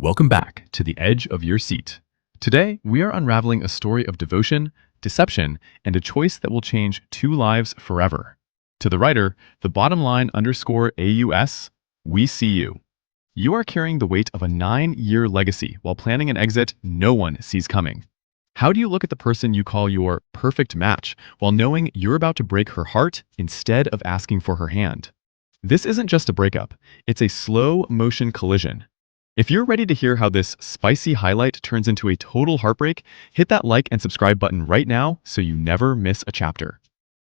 Welcome back to the edge of your seat. Today, we are unraveling a story of devotion, deception, and a choice that will change two lives forever. To the writer, the bottom line underscore AUS, we see you. You are carrying the weight of a 9-year legacy while planning an exit no one sees coming. How do you look at the person you call your perfect match while knowing you're about to break her heart instead of asking for her hand? This isn't just a breakup, it's a slow motion collision. If you're ready to hear how this spicy highlight turns into a total heartbreak, hit that like and subscribe button right now so you never miss a chapter.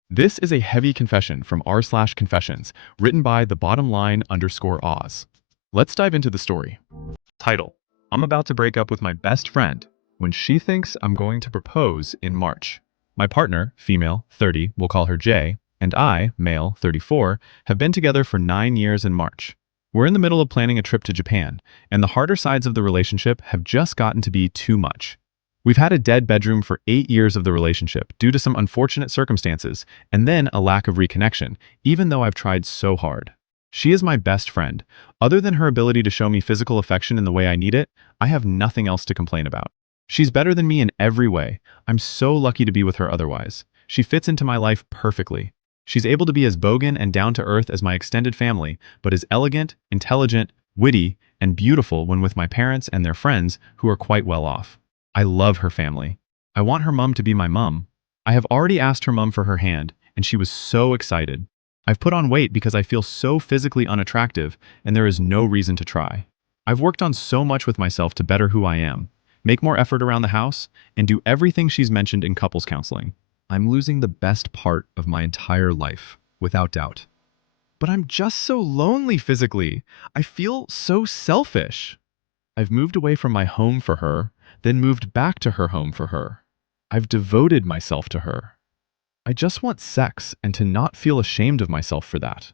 This is a heavy confession from r/confessions, written by the bottom line underscore Oz. Let's dive into the story. Title: I'm about to break up with my best friend when she thinks I'm going to propose in March. My partner, female, 30, we'll call her J, and I, male, 34, have been together for 9 years in March. We're in the middle of planning a trip to Japan, and the harder sides of the relationship have just gotten to be too much. We've had a dead bedroom for 8 years of the relationship due to some unfortunate circumstances, and then a lack of reconnection, even though I've tried so hard. She is my best friend. Other than her ability to show me physical affection in the way I need it, I have nothing else to complain about. She's better than me in every way. I'm so lucky to be with her otherwise. She fits into my life perfectly. She's able to be as bogan and down-to-earth as my extended family, but is elegant, intelligent, witty, and beautiful when with my parents and their friends who are quite well off. I love her family. I want her mum to be my mum. I have already asked her mum for her hand, and she was so excited. I've put on weight because I feel so physically unattractive, and there is no reason to try. I've worked on so much with myself to better who I am, make more effort around the house, and do everything she's mentioned in couples counseling. I'm losing the best part of my entire life, without doubt. But I'm just so lonely physically. I feel so selfish. I've moved away from my home for her, then moved back to her home for her. I've devoted myself to her. I just want sex and to not feel ashamed of myself for that.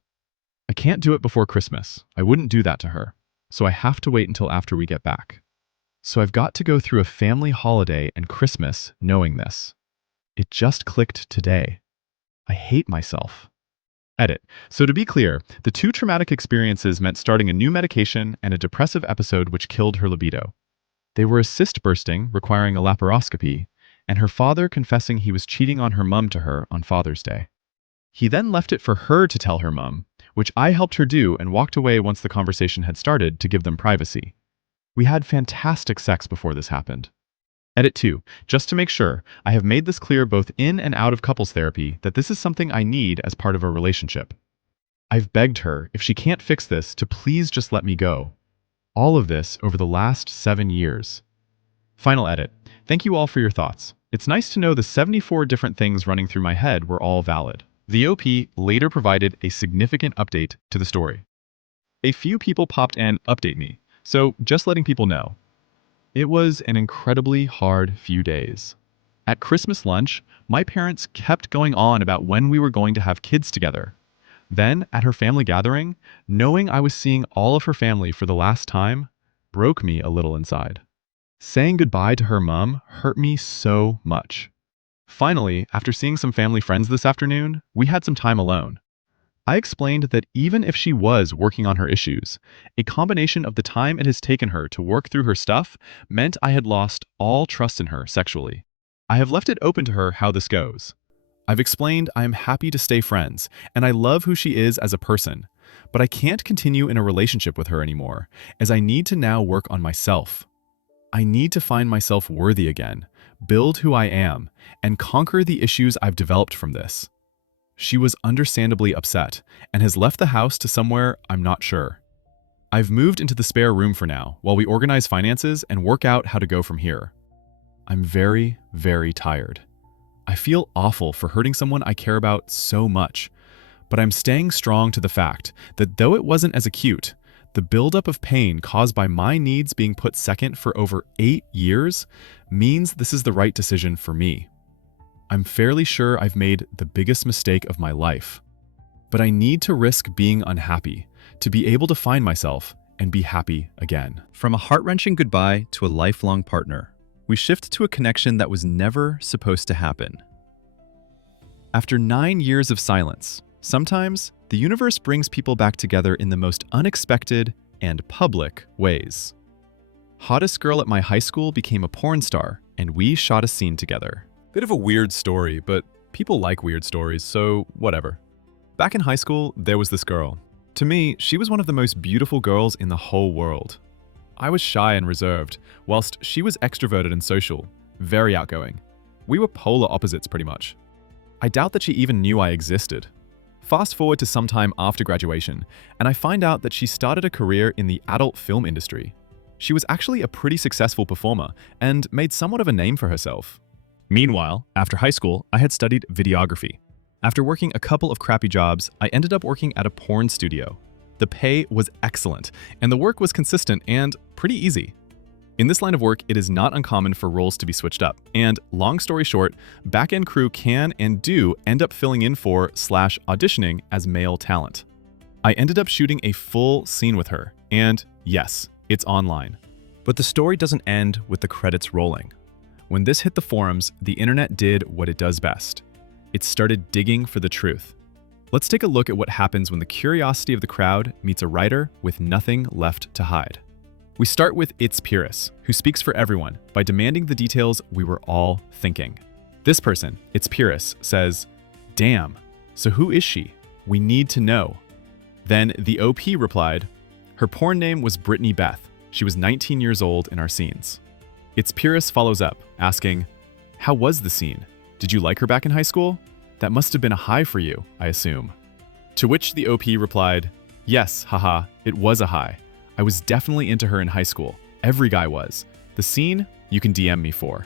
I can't do it before Christmas. I wouldn't do that to her. So I have to wait until after we get back. So I've got to go through a family holiday and Christmas knowing this. It just clicked today. I hate myself. Edit. So to be clear, the two traumatic experiences meant starting a new medication and a depressive episode which killed her libido. They were a cyst bursting, requiring a laparoscopy, and her father confessing he was cheating on her mum to her on Father's Day. He then left it for her to tell her mum, which I helped her do and walked away once the conversation had started to give them privacy. We had fantastic sex before this happened. Edit 2. Just to make sure, I have made this clear both in and out of couples therapy that this is something I need as part of a relationship. I've begged her, if she can't fix this, to please just let me go. All of this over the last 7 years. Final edit. Thank you all for your thoughts. It's nice to know the 74 different things running through my head were all valid. The OP later provided a significant update to the story. A few people popped in update me, so just letting people know. It was an incredibly hard few days. At Christmas lunch, my parents kept going on about when we were going to have kids together. Then, at her family gathering, knowing I was seeing all of her family for the last time broke me a little inside. Saying goodbye to her mum hurt me so much. Finally, after seeing some family friends this afternoon, we had some time alone. I explained that even if she was working on her issues, a combination of the time it has taken her to work through her stuff meant I had lost all trust in her sexually. I have left it open to her how this goes. I've explained I am happy to stay friends, and I love who she is as a person, but I can't continue in a relationship with her anymore, as I need to now work on myself. I need to find myself worthy again, build who I am, and conquer the issues I've developed from this. She was understandably upset and has left the house to somewhere I'm not sure. I've moved into the spare room for now while we organize finances and work out how to go from here. I'm very, very tired. I feel awful for hurting someone I care about so much, but I'm staying strong to the fact that though it wasn't as acute, the buildup of pain caused by my needs being put second for over 8 years means this is the right decision for me. I'm fairly sure I've made the biggest mistake of my life, but I need to risk being unhappy to be able to find myself and be happy again. From a heart-wrenching goodbye to a lifelong partner, we shift to a connection that was never supposed to happen. After 9 years of silence, sometimes the universe brings people back together in the most unexpected and public ways. hottest girl at my high school became a porn star, and we shot a scene together. Bit of a weird story, but people like weird stories, so whatever. Back in high school, there was this girl. To me, she was one of the most beautiful girls in the whole world. I was shy and reserved, whilst she was extroverted and social, very outgoing. We were polar opposites pretty much. I doubt that she even knew I existed. Fast forward to some time after graduation, and I find out that she started a career in the adult film industry. She was actually a pretty successful performer and made somewhat of a name for herself. Meanwhile, after high school, I had studied videography. After working a couple of crappy jobs, I ended up working at a porn studio. The pay was excellent, and the work was consistent and pretty easy. In this line of work, it is not uncommon for roles to be switched up, and long story short, back-end crew can and do end up filling in for / auditioning as male talent. I ended up shooting a full scene with her, and yes, it's online. But the story doesn't end with the credits rolling. When this hit the forums, the internet did what it does best. It started digging for the truth. Let's take a look at what happens when the curiosity of the crowd meets a writer with nothing left to hide. We start with It's Purus, who speaks for everyone by demanding the details we were all thinking. This person, It's Purus, says, "Damn, so who is she? We need to know." Then the OP replied, "Her porn name was Brittany Beth. She was 19 years old in our scenes." It's Purus follows up, asking, "How was the scene? Did you like her back in high school? That must have been a high for you, I assume." To which the OP replied, "Yes, haha, it was a high. I was definitely into her in high school. Every guy was. The scene, you can DM me for."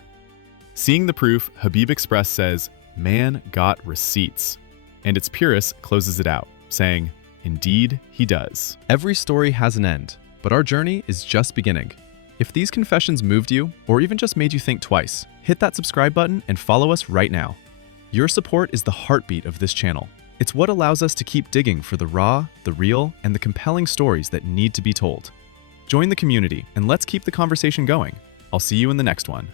Seeing the proof, Habib Express says, "Man got receipts." And It's Purus closes it out, saying, "Indeed, he does." Every story has an end, but our journey is just beginning. If these confessions moved you, or even just made you think twice, hit that subscribe button and follow us right now. Your support is the heartbeat of this channel. It's what allows us to keep digging for the raw, the real, and the compelling stories that need to be told. Join the community, and let's keep the conversation going. I'll see you in the next one.